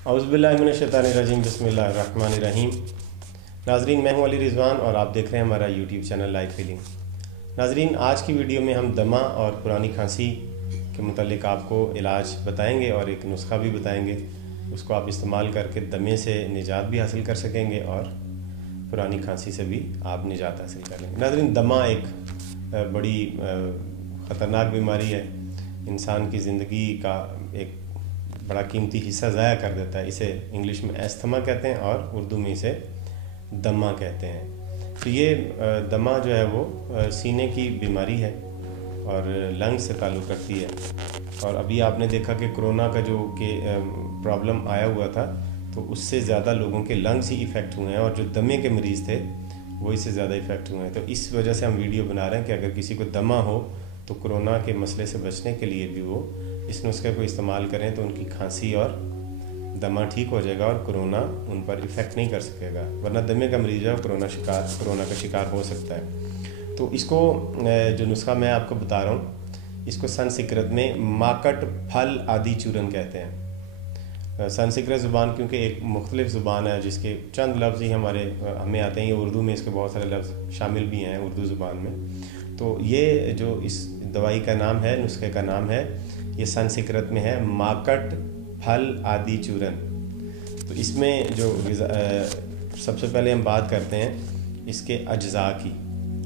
औज़ुबिल्लाहिमिनश्शैतानिर्रजीम बिस्मिल्लाहिर्रहमानिर्रहीम। नाज़रीन, मैं हूं अली रिज़वान और आप देख रहे हैं हमारा यूट्यूब चैनल लाइफ हीलिंग। नाज़रीन, आज की वीडियो में हम दमा और पुरानी खांसी के मुतालिक आपको इलाज बताएंगे और एक नुस्खा भी बताएंगे। उसको आप इस्तेमाल करके दमे से निजात भी हासिल कर सकेंगे और पुरानी खांसी से भी आप निजात हासिल कर लेंगे। नाज़रीन, दमा एक बड़ी ख़तरनाक बीमारी है। इंसान की ज़िंदगी का एक बड़ा कीमती हिस्सा ज़ाया कर देता है। इसे इंग्लिश में एस्थमा कहते हैं और उर्दू में इसे दमा कहते हैं। तो ये दमा जो है वो सीने की बीमारी है और लंग से ताल्लुक़ रखती है। और अभी आपने देखा कि कोरोना का जो कि प्रॉब्लम आया हुआ था, तो उससे ज़्यादा लोगों के लंग्स ही इफ़ेक्ट हुए हैं और जो दमे के मरीज़ थे वो इससे ज़्यादा इफ़ेक्ट हुए हैं। तो इस वजह से हम वीडियो बना रहे हैं कि अगर किसी को दमा हो तो कोरोना के मसले से बचने के लिए भी वो इस नुस्खे को इस्तेमाल करें तो उनकी खांसी और दमा ठीक हो जाएगा और कोरोना उन पर इफ़ेक्ट नहीं कर सकेगा। वरना दमे का मरीज़ है कोरोना का शिकार हो सकता है। तो इसको जो नुस्खा मैं आपको बता रहा हूँ, इसको संस्कृत में माकट फल आदि चूरन कहते हैं। संस्कृत ज़ुबान क्योंकि एक मुख्तलिफ ज़ुबान है जिसके चंद लफ्ज़ ही हमें आते हैं। ये उर्दू में इसके बहुत सारे लफ्ज़ शामिल भी हैं उर्दू ज़ुबान में। तो ये जो इस दवाई का नाम है, नुस्खे का नाम है, ये संस्कृत में है माकट फल आदि चूरन। तो इसमें जो सबसे पहले हम बात करते हैं इसके अज्जा की,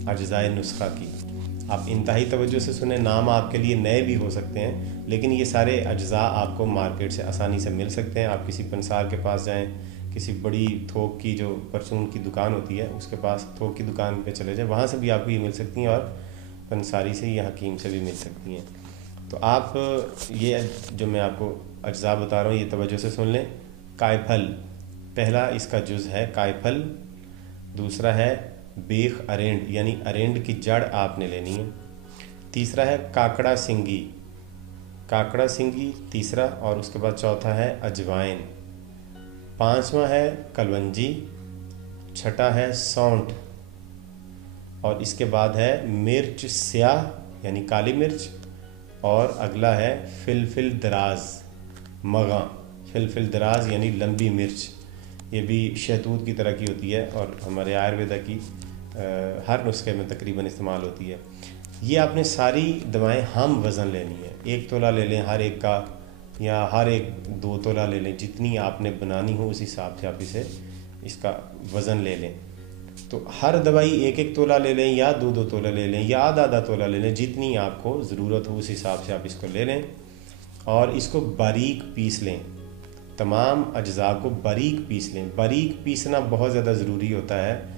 अज्जाए नुस्खा की। आप इंतहाई तवज्जो से सुने, नाम आपके लिए नए भी हो सकते हैं, लेकिन ये सारे अज्जा आपको मार्केट से आसानी से मिल सकते हैं। आप किसी पंसार के पास जाएं, किसी बड़ी थोक की जो परचून की दुकान होती है उसके पास थोक की दुकान पे चले जाएं, वहाँ से भी आपको ये मिल सकती हैं और पंसारी से या हकीम से भी मिल सकती हैं। तो आप ये जो मैं आपको अज्जा बता रहा हूँ ये तवज्जो से सुन लें। कायफल, पहला इसका जुज़ है कायफल। दूसरा है बेख अरेंड, यानी अरेंड की जड़ आपने लेनी है। तीसरा है काकड़ा सिंगी, काकड़ा सिंगी तीसरा। और उसके बाद चौथा है अजवाइन। पांचवा है कलवंजी। छठा है सौंठ। और इसके बाद है मिर्च स्याह यानी काली मिर्च। और अगला है फिलफिल दराज मगा, फिलफिल दराज यानी लंबी मिर्च। ये भी शहतूत की तरह की होती है और हमारे आयुर्वेदा की हर नुस्खे में तकरीबन इस्तेमाल होती है। ये आपने सारी दवाएं हम वज़न लेनी है। 1 तोला ले लें हर एक का, या हर एक 2 तोला ले लें, जितनी आपने बनानी हो उस हिसाब से आप इसका वज़न ले लें। तो हर दवाई 1-1 तोला ले लें या 2-2 तोला ले लें या आधा तोला ले लें, जितनी आपको ज़रूरत हो उस हिसाब से आप इसको ले लें और इसको बारीक पीस लें। तमाम अज्जा को बारीक पीस लें। बारीक पीसना बहुत ज़्यादा ज़रूरी होता है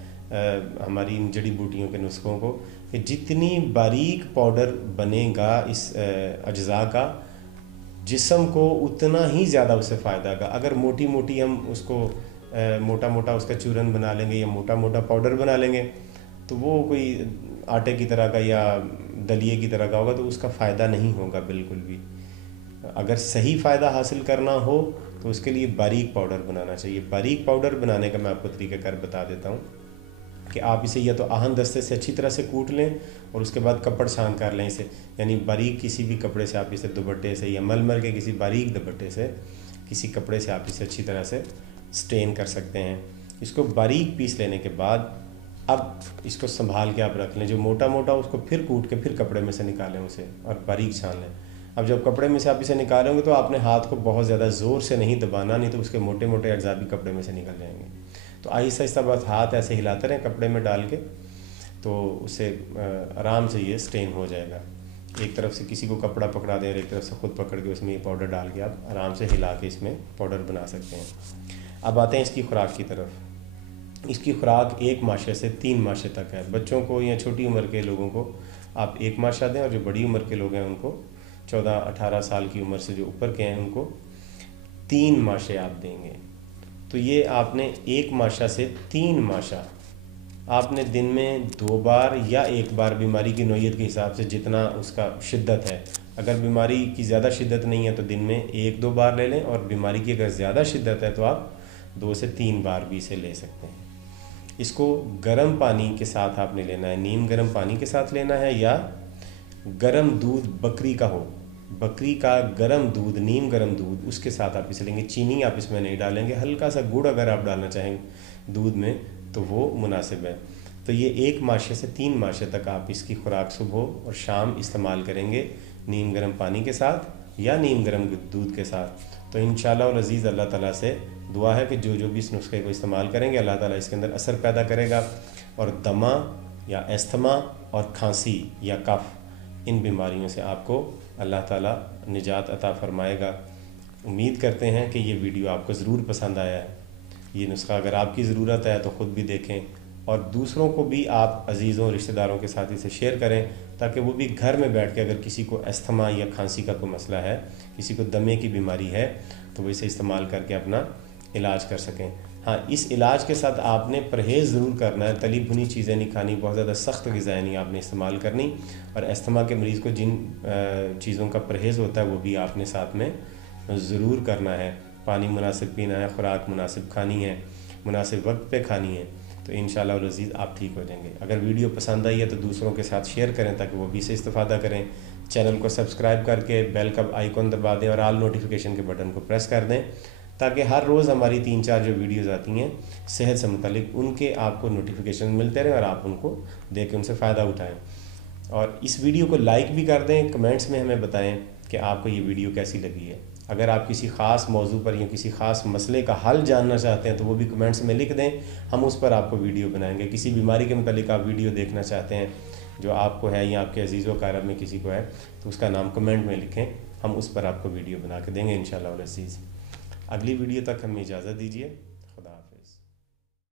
हमारी इन जड़ी बूटियों के नुस्खों को, कि जितनी बारीक पाउडर बनेगा इस अज्जा का, जिस्म को उतना ही ज़्यादा उससे फ़ायदा होगा। अगर मोटी मोटी हम उसको मोटा मोटा उसका चूरन बना लेंगे या मोटा मोटा पाउडर बना लेंगे तो वो कोई आटे की तरह का या दलिए की तरह का होगा, तो उसका फ़ायदा नहीं होगा बिल्कुल भी। अगर सही फ़ायदा हासिल करना हो तो उसके लिए बारीक पाउडर बनाना चाहिए। बारीक पाउडर बनाने का मैं आपको तरीक़ाकार बता देता हूँ कि आप इसे या तो आहन दस्ते से अच्छी तरह से कूट लें और उसके बाद कपड़ छान कर लें इसे, यानी बारीक किसी भी कपड़े से आप इसे दुपट्टे से या मलमल के किसी बारीक दुपट्टे से किसी कपड़े से आप इसे अच्छी तरह से स्टेन कर सकते हैं। इसको बारीक पीस लेने के बाद अब इसको संभाल के आप रख लें। जो मोटा मोटा उसको फिर कूट के फिर कपड़े में से निकालें उसे और बारीक छान लें। अब जब कपड़े में से आप इसे निकालेंगे तो आपने हाथ को बहुत ज़्यादा ज़ोर से नहीं दबाना, नहीं तो उसके मोटे मोटे अज्जा भी कपड़े में से निकल जाएंगे। तो आहिस्ता आहिस्ता बस हाथ ऐसे हिलाते रहें कपड़े में डाल के, तो उसे आराम से ये स्टेन हो जाएगा। एक तरफ से किसी को कपड़ा पकड़ा दें और एक तरफ से ख़ुद पकड़ के उसमें ये पाउडर डाल के आप आराम से हिला के इसमें पाउडर बना सकते हैं। अब आते हैं इसकी खुराक की तरफ। इसकी खुराक 1 माशे से 3 माशे तक है। बच्चों को या छोटी उम्र के लोगों को आप 1 माशा दें और जो बड़ी उम्र के लोग हैं उनको 14-18 साल की उम्र से जो ऊपर के हैं उनको 3 माशे आप देंगे। तो ये आपने 1 माशा से 3 माशा आपने दिन में 2 बार या 1 बार, बीमारी की नौइयत के हिसाब से जितना उसका शिद्दत है। अगर बीमारी की ज़्यादा शिद्दत नहीं है तो दिन में 1-2 बार ले लें, और बीमारी की अगर ज़्यादा शिद्दत है तो आप 2 से 3 बार भी इसे ले सकते हैं। इसको गर्म पानी के साथ आपने लेना है, नीम गर्म पानी के साथ लेना है या गर्म दूध बकरी का हो बकरी का गर्म दूध, नीम गर्म दूध, उसके साथ आप इसे लेंगे। चीनी आप इसमें नहीं डालेंगे, हल्का सा गुड़ अगर आप डालना चाहें दूध में तो वो मुनासिब है। तो ये 1 माशे से 3 माशे तक आप इसकी खुराक सुबह और शाम इस्तेमाल करेंगे नीम गर्म पानी के साथ या नीम गर्म दूध के साथ। तो इंशाअल्लाह वल अज़ीज़ अल्लाह ताला से दुआ है कि जो भी इस नुस्खे को इस्तेमाल करेंगे अल्लाह ताला इसके अंदर असर पैदा करेगा और दमा या अस्थमा और खांसी या कफ, इन बीमारियों से आपको अल्लाह ताला निजात अता फ़रमाएगा। उम्मीद करते हैं कि ये वीडियो आपको ज़रूर पसंद आया है। ये नुस्खा अगर आपकी ज़रूरत है तो ख़ुद भी देखें और दूसरों को भी आप अजीज़ों रिश्तेदारों के साथ इसे शेयर करें, ताकि वो भी घर में बैठ के, अगर किसी को अस्थमा या खांसी का कोई मसला है, किसी को दमे की बीमारी है, तो वो इसे इस्तेमाल करके अपना इलाज कर सकें। हाँ, इस इलाज के साथ आपने परहेज़ ज़रूर करना है, तली भुनी चीज़ें नहीं खानी, बहुत ज़्यादा सख्त ग़िज़ाएँ नहीं आपने इस्तेमाल करनी, और अस्थमा के मरीज़ को जिन चीज़ों का परहेज़ होता है वो भी आपने साथ में ज़रूर करना है। पानी मुनासिब पीना है, ख़ुराक मुनासिब खानी है, मुनासिब वक्त पे खानी है, तो इंशाअल्लाह वल अज़ीज़ आप ठीक हो जाएंगे। अगर वीडियो पसंद आई है तो दूसरों के साथ शेयर करें ताकि वो भी इससे इस्तिफ़ादा करें। चैनल को सब्सक्राइब करके बेल का आइकॉन दबा दें और ऑल नोटिफिकेशन के बटन को प्रेस कर दें, ताकि हर रोज़ हमारी 3-4 जो वीडियोज़ आती हैं सेहत से मुतालिक, उनके आपको नोटिफिकेशन मिलते रहें और आप उनको देख के उनसे फ़ायदा उठाएँ। और इस वीडियो को लाइक भी कर दें, कमेंट्स में हमें बताएं कि आपको ये वीडियो कैसी लगी है। अगर आप किसी ख़ास मौजू पर या किसी ख़ास मसले का हल जानना चाहते हैं तो वो भी कमेंट्स में लिख दें, हम उस पर आपको वीडियो बनाएंगे। किसी बीमारी के मुतालिक आप वीडियो देखना चाहते हैं जो आपको है या आपके अजीज़ व क़रीब में किसी को है, तो उसका नाम कमेंट में लिखें, हम उस पर आपको वीडियो बना के देंगे इंशाअल्लाह वल अज़ीज़। अगली वीडियो तक हमें इजाज़त दीजिए।